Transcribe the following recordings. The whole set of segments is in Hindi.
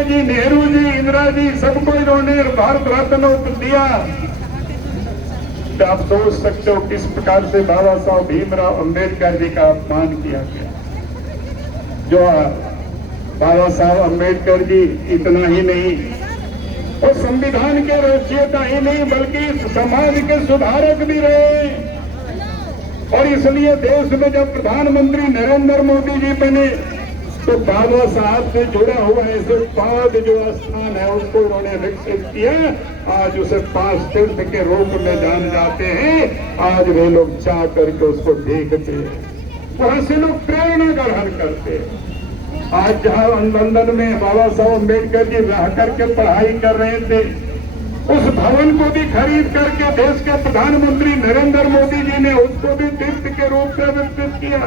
वाजपेयी जी, नेहरू जी, इंदिरा जी, सबको इन्होंने भारत रत्न दिया। तो आप सोच सकते हो किस प्रकार से बाबा साहब भीमराव अंबेडकर जी का अपमान किया गया। जो बाबा साहब अंबेडकर जी इतना ही नहीं, और संविधान के रचयिता ही नहीं बल्कि समाज के सुधारक भी रहे। और इसलिए देश में जब प्रधानमंत्री नरेंद्र मोदी जी बने तो बाबा साहब से जुड़ा हुआ ऐसे 5 जो स्थान है उसको उन्होंने विकसित किया। आज उसे 5 तीर्थ के रूप में जान जाते हैं। आज वे लोग चाह करके उसको देखते हैं, वहां से लोग प्रेरणा ग्रहण करते हैं। आज जहां लंदन में बाबा साहब अम्बेडकर जी रह करके पढ़ाई कर रहे थे, उस भवन को भी खरीद करके देश के प्रधानमंत्री नरेंद्र मोदी जी ने उसको भी तीर्थ के रूप में विकसित किया।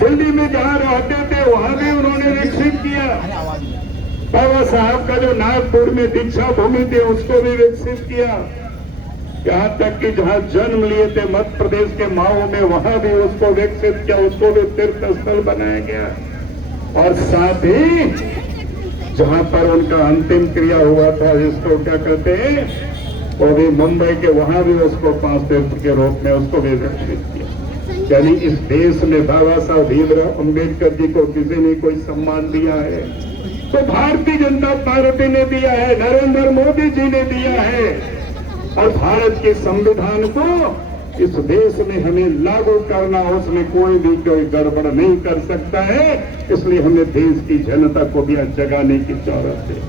दिल्ली में जहां रहते थे वहां भी उन्होंने विकसित किया। बाबा साहब का जो नागपुर में दीक्षा भूमि थी उसको भी विकसित किया। यहाँ तक कि जहां जन्म लिए थे मध्य प्रदेश के माओ में, वहां भी उसको विकसित किया, उसको भी तीर्थ स्थल बनाया गया। और साथ ही जहां पर उनका अंतिम क्रिया हुआ था, जिसको क्या कहते हैं, वो भी मुंबई के, वहां भी उसको 5 तीर्थ के रूप में उसको भी विकसित किया। यानी इस देश में बाबा साहब भीमराव अंबेडकर जी को किसी ने कोई सम्मान दिया है तो भारतीय जनता पार्टी ने दिया है, नरेंद्र मोदी जी ने दिया है। और भारत के संविधान को इस देश में हमें लागू करना, उसमें कोई भी कोई गड़बड़ नहीं कर सकता है। इसलिए हमें देश की जनता को भी जगाने की जरूरत है।